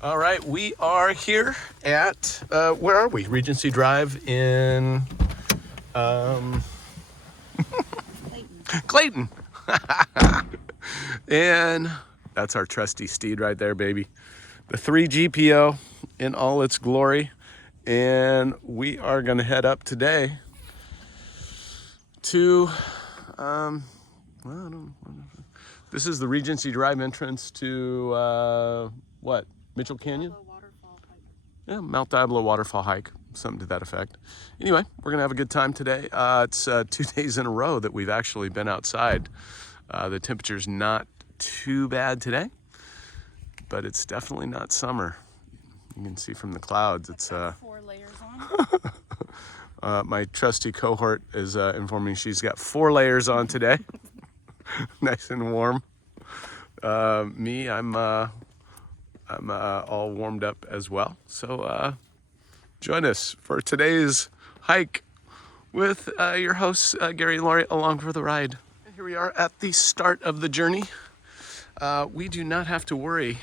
All right, we are here at, where are we? Regency Drive in Clayton. And that's our trusty steed right there, baby. The 3GPO in all its glory. And we are going to head up today to, this is the Regency Drive entrance to, what? Mitchell Canyon? Yeah, Mount Diablo waterfall hike, something to that effect. Anyway, we're gonna have a good time today. It's 2 days in a row that we've actually been outside. The temperature's not too bad today, but it's definitely not summer. You can see from the clouds, it's 4 layers on. my trusty cohort is informing she's got 4 layers on today. Nice and warm. Me, I'm all warmed up as well. So join us for today's hike with your hosts, Gary and Lori, along for the ride. And here we are at the start of the journey. We do not have to worry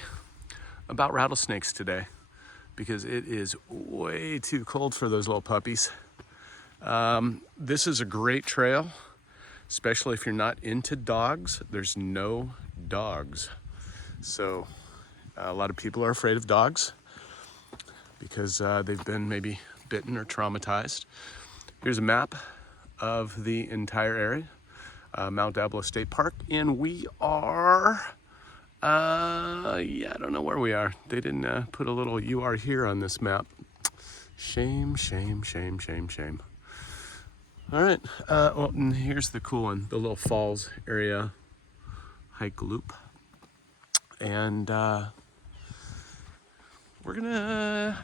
about rattlesnakes today because it is way too cold for those little puppies. This is a great trail, especially if you're not into dogs. There's no dogs. So a lot of people are afraid of dogs because they've been maybe bitten or traumatized. Here's a map of the entire area, Mount Diablo State Park, and we are, I don't know where we are. They didn't put a little "you are here" on this map. Shame, shame, shame, shame, shame. All right, well, and here's the cool one, the little falls area hike loop. And I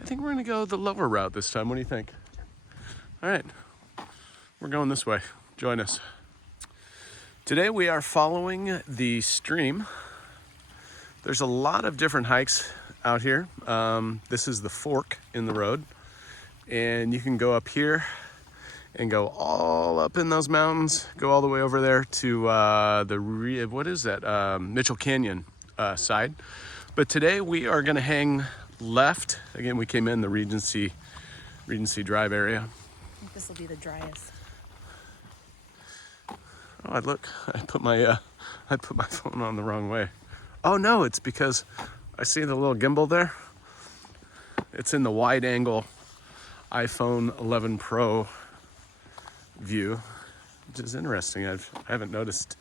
think we're gonna go the lower route this time. What do you think? All right, we're going this way. Join us. Today we are following the stream. There's a lot of different hikes out here. This is the fork in the road, and you can go up here and go all up in those mountains, go all the way over there to Mitchell Canyon side. But today we are gonna hang left. Again, we came in the Regency Drive area. I think this will be the driest. Oh, look, I put my phone on the wrong way. Oh no, it's because I see the little gimbal there. It's in the wide angle iPhone 11 Pro view, which is interesting. I haven't noticed.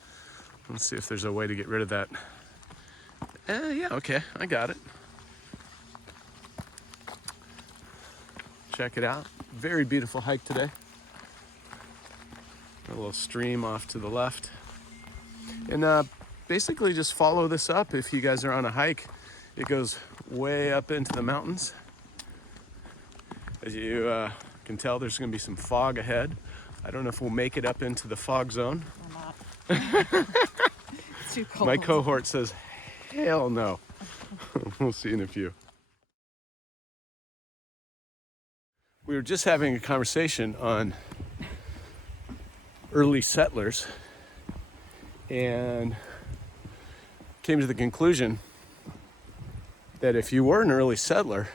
Let's see if there's a way to get rid of that. Yeah, okay, I got it. Check it out. Very beautiful hike today. A little stream off to the left. And basically just follow this up if you guys are on a hike. It goes way up into the mountains. As you can tell, there's gonna be some fog ahead. I don't know if we'll make it up into the fog zone. Or not. It's too cold. My cohort says, hell no. We'll see in a few. We were just having a conversation on early settlers and came to the conclusion that if you were an early settler,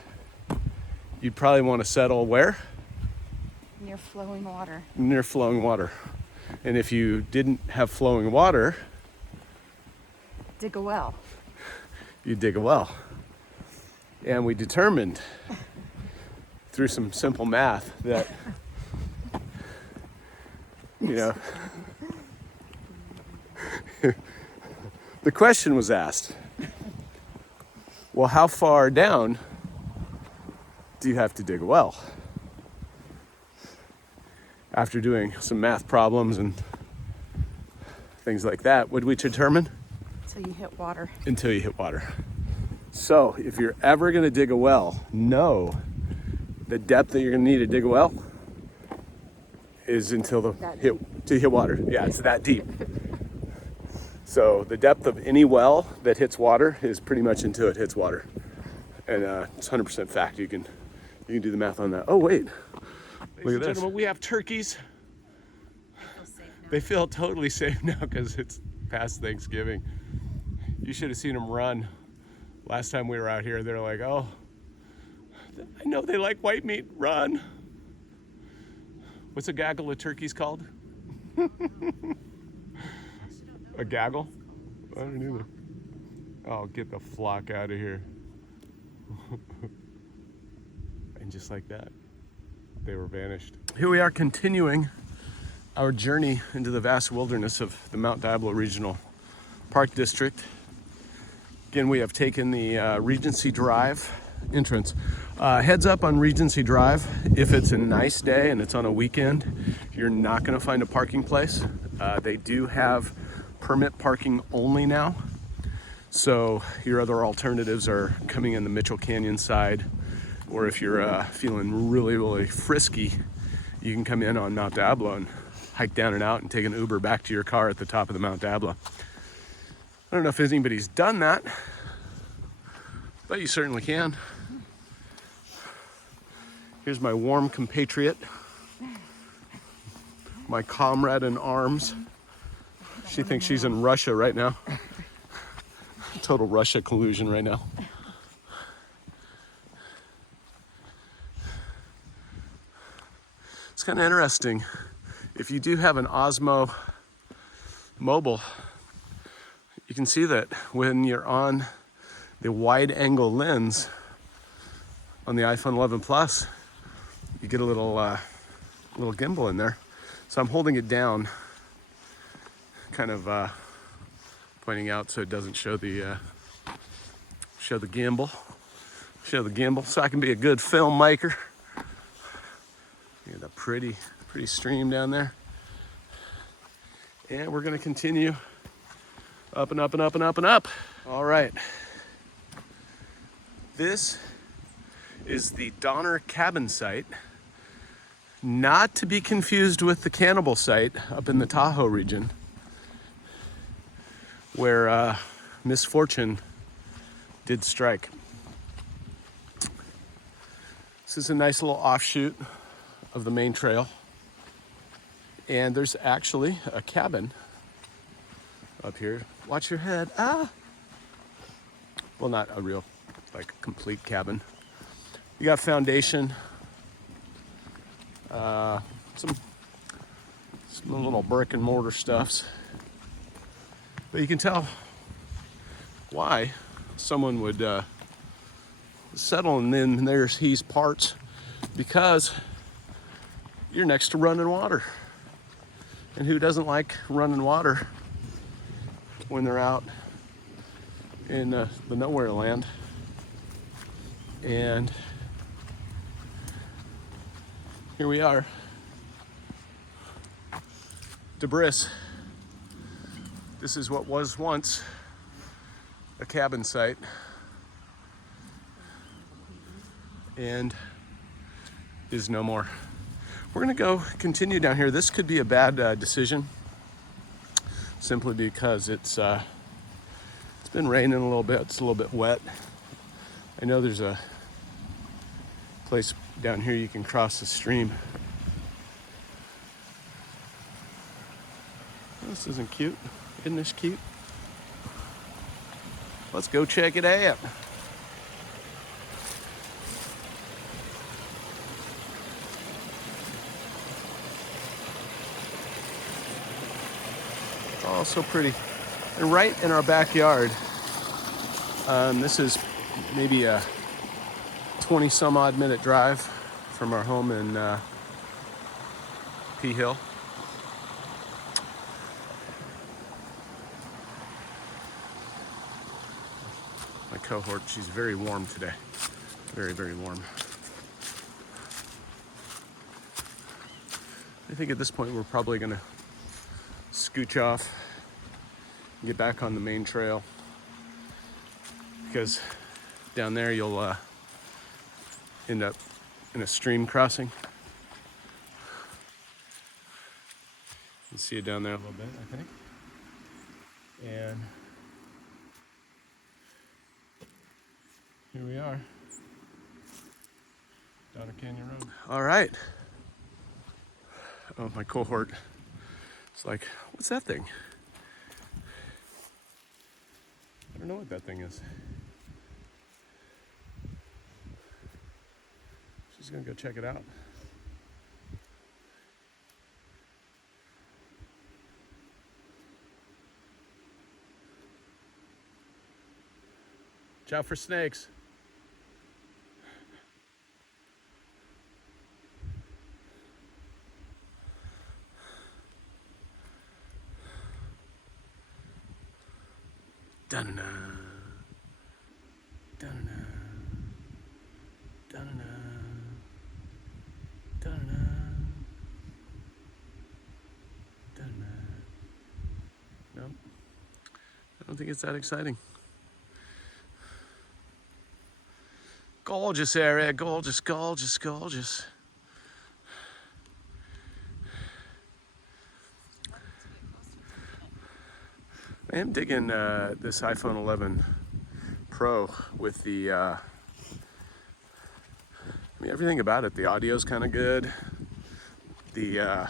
you'd probably want to settle where? Near flowing water. Near flowing water. And if you didn't have flowing water, dig a well. You dig a well. And we determined through some simple math that, the question was asked, well, how far down do you have to dig a well? After doing some math problems and things like that, what did we determine? Until you hit water. Until you hit water. So if you're ever gonna dig a well, know the depth that you're gonna need to dig a well is until to hit water. Yeah, it's that deep. So the depth of any well that hits water is pretty much until it hits water. And it's 100% fact. You can do the math on that. Oh wait, look at this. We have turkeys. They feel totally safe now because it's past Thanksgiving. You should have seen them run Last time we were out here, they're like, oh, I know they like white meat, run. What's a gaggle of turkeys called? A gaggle? I don't either. Oh, get the flock out of here. And just like that, they were vanished. Here we are continuing our journey into the vast wilderness of the Mount Diablo Regional Park District. Again, we have taken the Regency Drive entrance. Heads up on Regency Drive, if it's a nice day and it's on a weekend, you're not gonna find a parking place. They do have permit parking only now. So your other alternatives are coming in the Mitchell Canyon side, or if you're feeling really, really frisky, you can come in on Mount Diablo and hike down and out and take an Uber back to your car at the top of the Mount Diablo. I don't know if anybody's done that, but you certainly can. Here's my warm compatriot, my comrade in arms. She thinks she's in Russia right now. Total Russia collusion right now. It's kind of interesting. If you do have an Osmo mobile, you can see that when you're on the wide angle lens on the iPhone 11 Plus, you get a little gimbal in there. So I'm holding it down, kind of pointing out so it doesn't show the gimbal, so I can be a good filmmaker. Look at the pretty stream down there. And we're gonna continue up and up and up and up and up. All right. This is the Donner Cabin site, not to be confused with the Cannibal site up in the Tahoe region, where misfortune did strike. This is a nice little offshoot of the main trail. And there's actually a cabin up here. Watch your head. Ah! Well, not a real, like, complete cabin. You got foundation, some little brick and mortar stuffs. But you can tell why someone would settle in there's these parts, because you're next to running water. And who doesn't like running water when they're out in the nowhere land? And here we are, Debris. This is what was once a cabin site, and is no more. We're gonna go continue down here. This could be a bad decision, simply because it's been raining a little bit. It's a little bit wet. I know there's a place down here you can cross the stream. This isn't cute. Isn't this cute? Let's go check it out. Oh, so pretty. And right in our backyard, this is maybe a 20 some odd minute drive from our home in P Hill. My cohort, she's very warm today. Very, very warm. I think at this point we're probably gonna scooch off and get back on the main trail, because down there you'll end up in a stream crossing. You can see it down there a little bit, I think. And here we are, Donner Canyon Road. All right. Oh, my cohort is like, what's that thing? I don't know what that thing is. Just gonna go check it out. Watch out for snakes. Dun-na-na. Dun-na-na. Dun-na-na. Dun-na-na. Dun-na. Nope. I don't think it's that exciting. Gorgeous area, gorgeous, gorgeous, gorgeous. I am digging this iPhone 11 Pro with the, I mean, everything about it. The audio's kind of good. The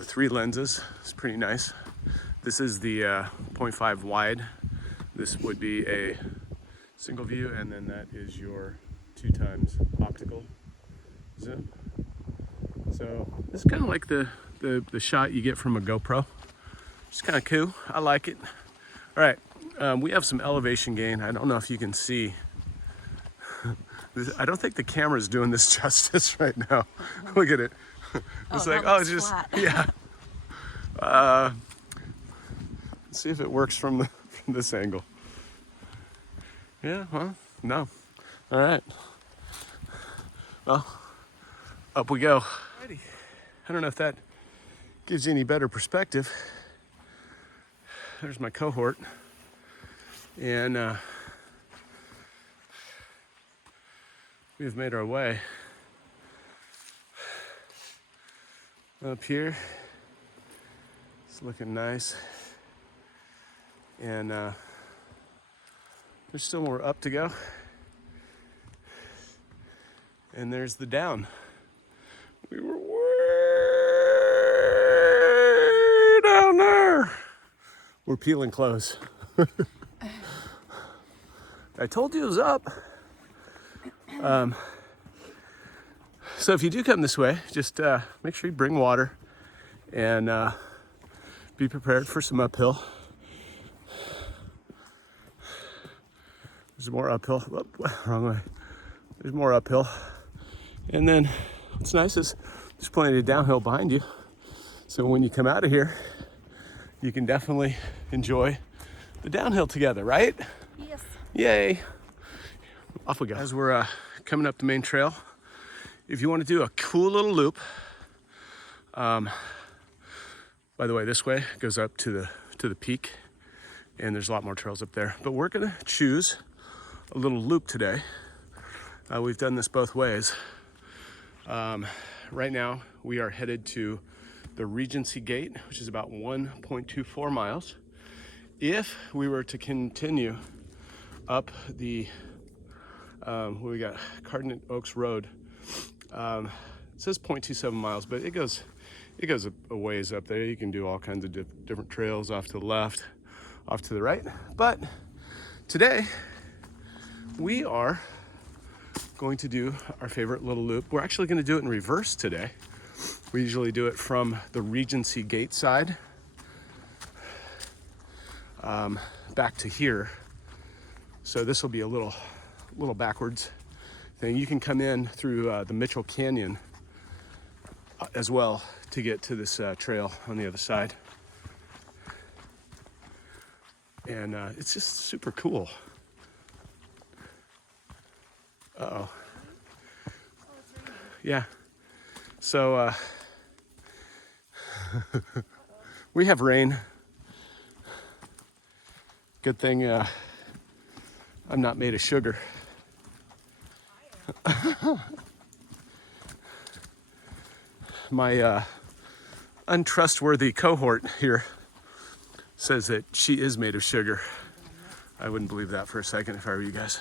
3 lenses is pretty nice. This is the 0.5 wide. This would be a single view, and then that is your 2x optical zoom. So it's kind of like the shot you get from a GoPro. It's kind of cool. I like it. All right, we have some elevation gain. I don't know if you can see. I don't think the camera's doing this justice right now. Look at it. It's like, oh, it's just flat. Yeah. Let's see if it works from this angle. Yeah, well, no. All right. Well, up we go. Alrighty. I don't know if that gives you any better perspective. There's my cohort. And we've made our way up here. It's looking nice. And there's still more up to go. And there's the down. We were way down there. We're peeling clothes. I told you it was up. So if you do come this way, just make sure you bring water and be prepared for some uphill. There's more uphill. Oh, wrong way. There's more uphill. And then what's nice is there's plenty of downhill behind you. So when you come out of here, you can definitely enjoy the downhill together, right? Yes. Yay. Off we go. As we're coming up the main trail, if you want to do a cool little loop, by the way, this way goes up to the peak, and there's a lot more trails up there. But we're gonna choose a little loop today. We've done this both ways. Right now, we are headed to the Regency Gate, which is about 1.24 miles. If we were to continue up the, what we got, Cardinal Oaks Road, it says 0.27 miles, but it goes a ways up there. You can do all kinds of different trails off to the left, off to the right. But today, we are going to do our favorite little loop. We're actually going to do it in reverse today. We usually do it from the Regency Gate side back to here. So this will be a little backwards thing. You can come in through the Mitchell Canyon as well to get to this trail on the other side. And it's just super cool. Uh-oh. Yeah. So we have rain. Good thing I'm not made of sugar. My untrustworthy cohort here says that she is made of sugar. I wouldn't believe that for a second if I were you guys.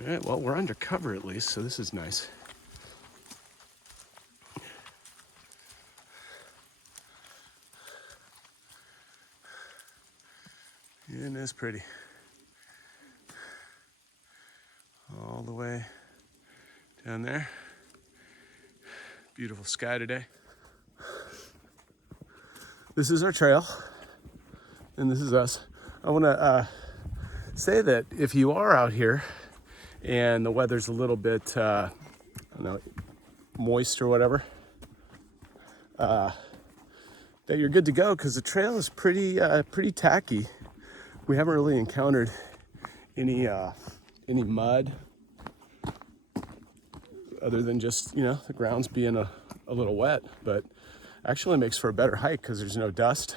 All right, well, we're undercover at least, so this is nice. Isn't this pretty? All the way down there. Beautiful sky today. This is our trail, and this is us. I want to say that if you are out here and the weather's a little bit, I don't know, moist or whatever, that you're good to go because the trail is pretty tacky. We haven't really encountered any mud other than just, you know, the ground's being a little wet, but actually makes for a better hike because there's no dust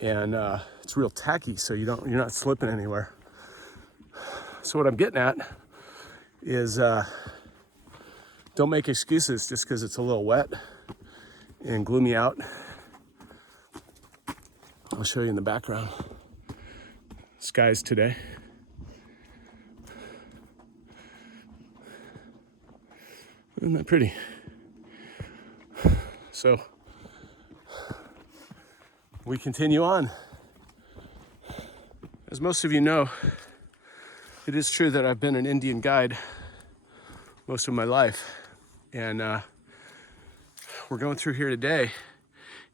and it's real tacky, so you're not slipping anywhere. So what I'm getting at is don't make excuses just because it's a little wet and gloomy out. I'll show you in the background. Skies today. Isn't that pretty? So we continue on. As most of you know, it is true that I've been an Indian guide most of my life. And we're going through here today,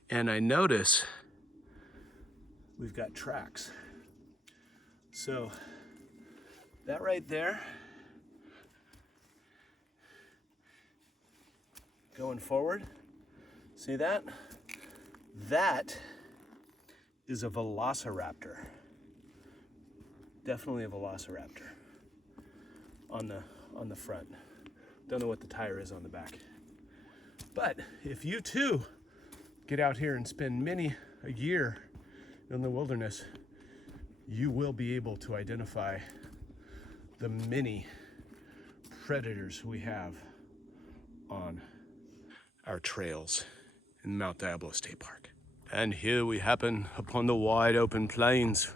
and I notice we've got tracks. So that right there, going forward, see that? That is a Velociraptor. Definitely a Velociraptor on the front. Don't know what the tire is on the back. But if you too get out here and spend many a year in the wilderness, you will be able to identify the many predators we have on our trails in Mount Diablo State Park. And here we happen upon the wide open plains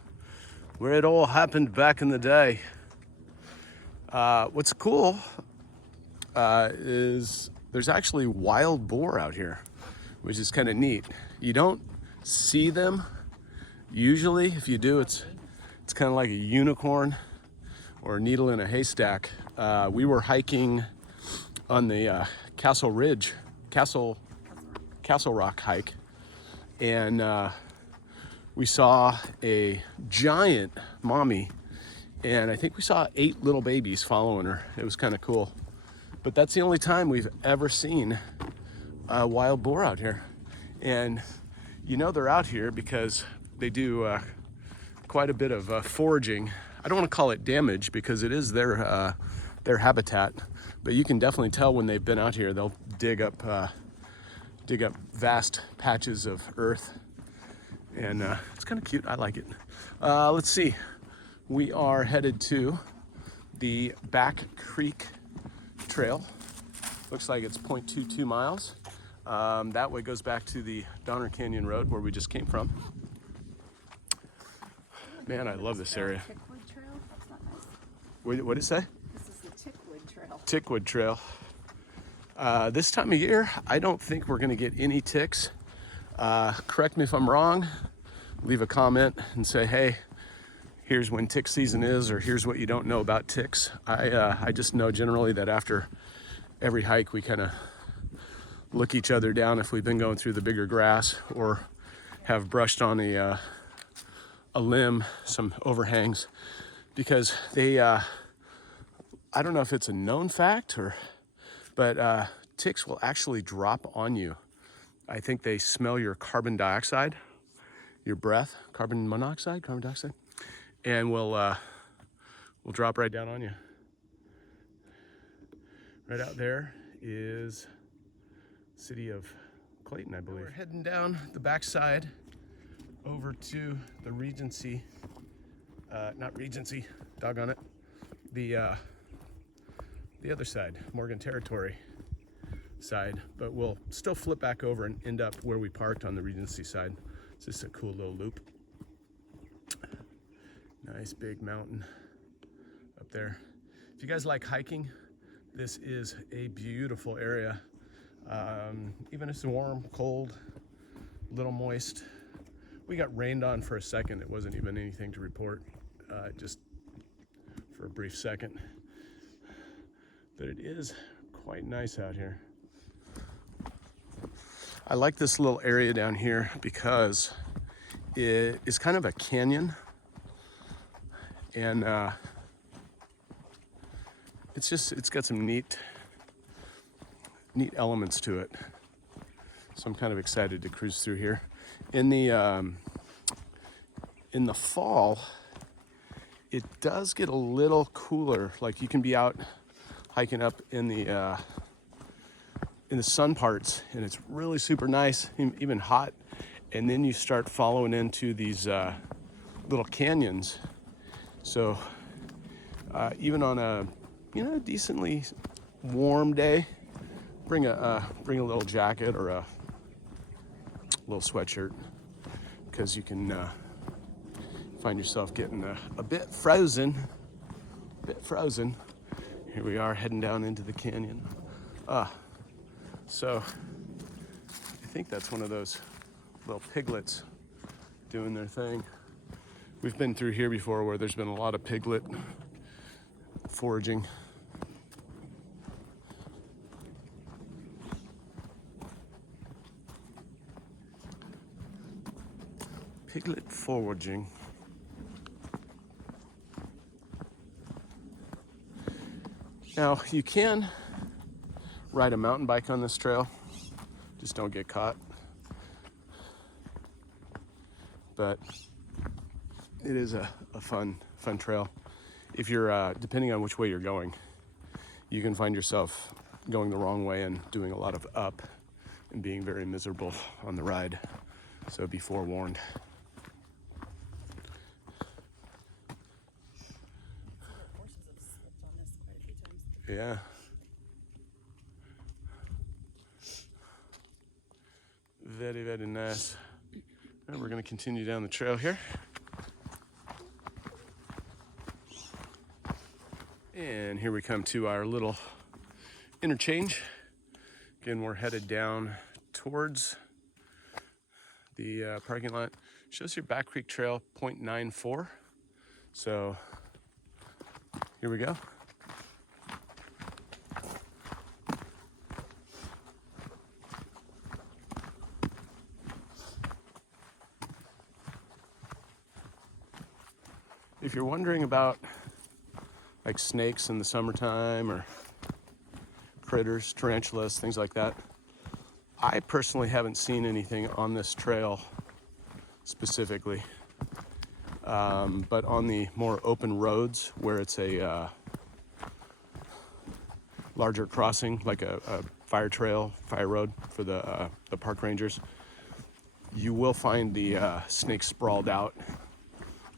where it all happened back in the day. What's cool is there's actually wild boar out here, which is kind of neat. You don't see them usually. If you do, it's kind of like a unicorn or a needle in a haystack. We were hiking on the Castle Rock hike, and we saw a giant mommy, and I think we saw 8 little babies following her. It was kind of cool. But that's the only time we've ever seen a wild boar out here. And you know they're out here because they do quite a bit of foraging. I don't want to call it damage because it is their habitat, but you can definitely tell when they've been out here. They'll dig up vast patches of earth, and it's kind of cute. I like it. Let's see. We are headed to the Back Creek Trail. Looks like it's 0.22 miles. That way goes back to the Donner Canyon Road where we just came from. Man, I love this area. Tickwood Trail? That's not nice. What did it say? This is the Tickwood Trail. Tickwood Trail. This time of year, I don't think we're gonna get any ticks. Correct me if I'm wrong. Leave a comment and say, hey, here's when tick season is, or here's what you don't know about ticks. I just know generally that after every hike, we kind of look each other down if we've been going through the bigger grass or have brushed on a limb, some overhangs, because they, I don't know if it's a known fact but ticks will actually drop on you. I think they smell your carbon dioxide, your breath, carbon dioxide, and will drop right down on you. Right out there is the city of Clayton, I believe. We're heading down the backside over to the Regency, not Regency, doggone it, the other side, Morgan Territory side, but we'll still flip back over and end up where we parked on the Regency side. It's just a cool little loop. Nice big mountain up there. If you guys like hiking, this is a beautiful area. Even if it's warm, cold, a little moist, We got rained on for a second. It wasn't even anything to report, just for a brief second. But it is quite nice out here. I like this little area down here because it is kind of a canyon, and it's got some neat elements to it. So I'm kind of excited to cruise through here. In the fall, it does get a little cooler. Like you can be out hiking up in the sun parts, and it's really super nice, even hot. And then you start following into these little canyons. So even on a decently warm day, bring a little jacket or a little sweatshirt, because you can find yourself getting a bit frozen. Here we are heading down into the canyon. So I think that's one of those little piglets doing their thing. We've been through here before where there's been a lot of piglet foraging. Piglet foraging. Now you can ride a mountain bike on this trail, just don't get caught. But it is a fun trail. If you're depending on which way you're going, you can find yourself going the wrong way and doing a lot of up and being very miserable on the ride. So be forewarned. Horses have slipped on this quite a few times. Yeah. Very, very nice. And we're going to continue down the trail here. And here we come to our little interchange. Again, we're headed down towards the parking lot. Shows here Back Creek Trail 0.94. So here we go. If you're wondering about like snakes in the summertime or critters, tarantulas, things like that, I personally haven't seen anything on this trail specifically. But on the more open roads where it's a larger crossing, like a fire road for the park rangers, you will find the snakes sprawled out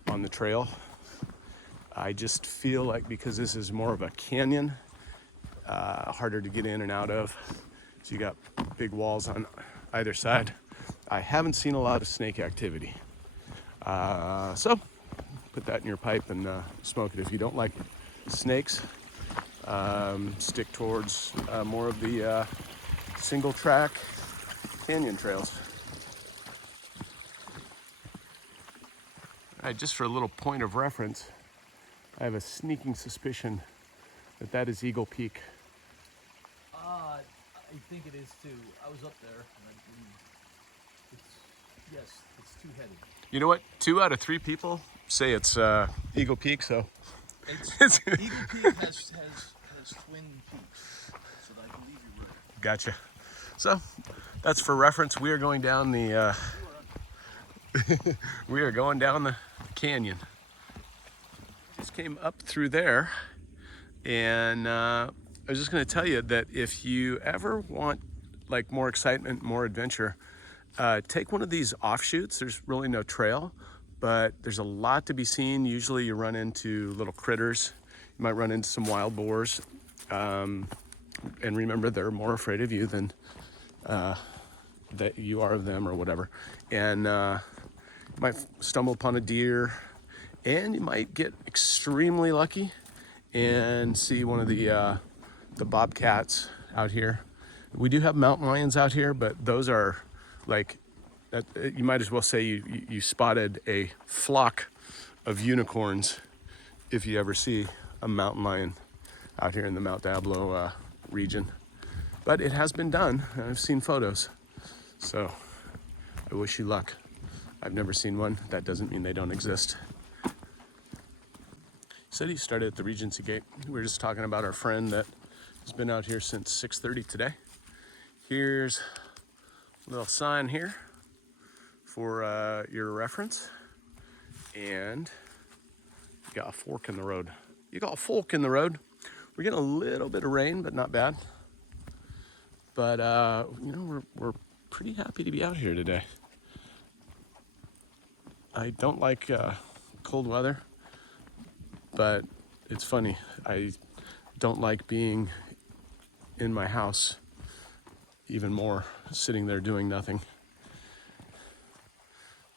on the trail. I just feel like because this is more of a canyon, harder to get in and out of. So you got big walls on either side. I haven't seen a lot of snake activity. So put that in your pipe and smoke it. If you don't like snakes, stick towards more of the single track canyon trails. All right, just for a little point of reference, I have a sneaking suspicion that that is Eagle Peak. I think it is too. I was up there, and I believe it's two-headed. You know what? 2 out of 3 people say it's Eagle Peak, so It's Eagle Peak has twin peaks, so I believe you're right. gotcha. So that's for reference. We are going down the we are going down the canyon. Just came up through there, and I was just going to tell you that if you ever want like more excitement, more adventure, take one of these offshoots. There's really no trail, but there's a lot to be seen. Usually you run into little critters. You might run into some wild boars, and remember, they're more afraid of you than that you are of them or whatever. And you might stumble upon a deer, and you might get extremely lucky and see one of the bobcats out here. We do have mountain lions out here, but those are like you might as well say you spotted a flock of unicorns if you ever see a mountain lion out here in the Mount Diablo region. But it has been done, and I've seen photos. So I wish you luck. I've never seen one. That doesn't mean they don't exist. He said he started at the Regency gate. We were just talking about our friend that has been out here since 6:30 today. Here's a little sign here for your reference. And you got a fork in the road. You got a fork in the road. We're getting a little bit of rain, but not bad. But you know, we're pretty happy to be out here today. I don't like cold weather, but it's funny. I don't like being in my house even more, sitting there doing nothing.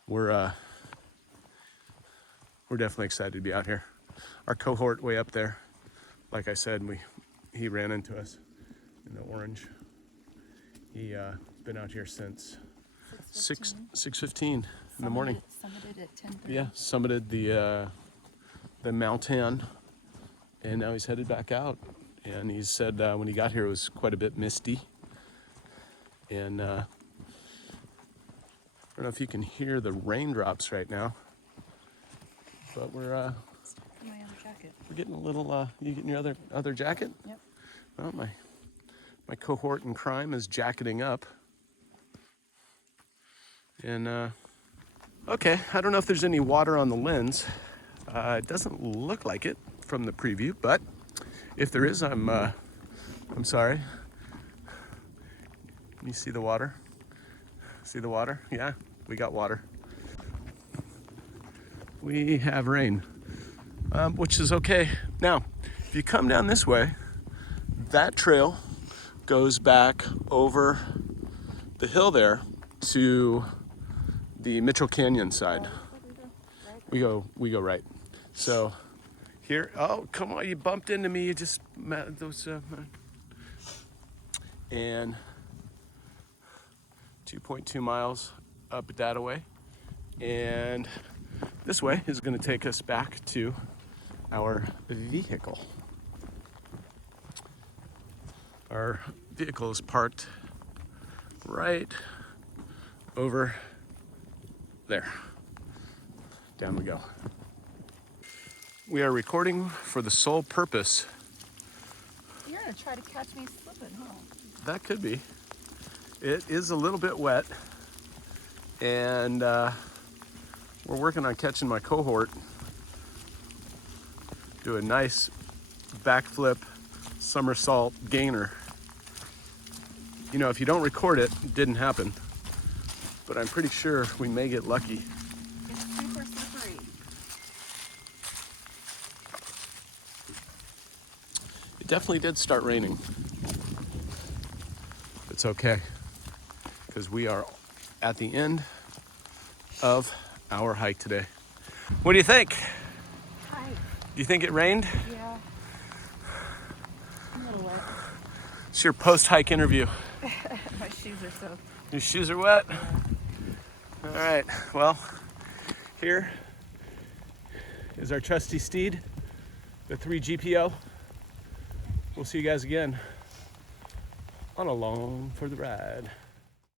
We're definitely excited to be out here. Our cohort way up there, like I said, he ran into us in the orange. He been out here since 6:15 in the morning. Summited at 10:30. Yeah, summited the mountain, and now he's headed back out. And he said when he got here it was quite a bit misty. And I don't know if you can hear the raindrops right now, but we're My other jacket. getting a little. You getting your other jacket? Yep. Well, my cohort in crime is jacketing up. And okay, I don't know if there's any water on the lens. It doesn't look like it from the preview, but if there is, I'm sorry. Can you see the water? See the water? Yeah, we got water. We have rain, which is okay. Now, if you come down this way, that trail goes back over the hill there to the Mitchell Canyon side. We go right. So here, oh, come on, you bumped into me. You just met those, and 2.2 miles up that way. And this way is going to take us back to our vehicle. Our vehicle is parked right over there. Down we go. We are recording for the sole purpose. You're gonna try to catch me slipping, huh? That could be. It is a little bit wet, and we're working on catching my cohort. Do a nice backflip somersault gainer. You know, if you don't record it, it didn't happen. But I'm pretty sure we may get lucky. It's super slippery. It definitely did start raining. It's okay, because we are at the end of our hike today. What do you think? Hi. Do you think it rained? Yeah. I'm a little wet. It's your post-hike interview. My shoes are soaked. Your shoes are wet? All right, well, here is our trusty steed, the 3 GPO. We'll see you guys again on Along for the Ride.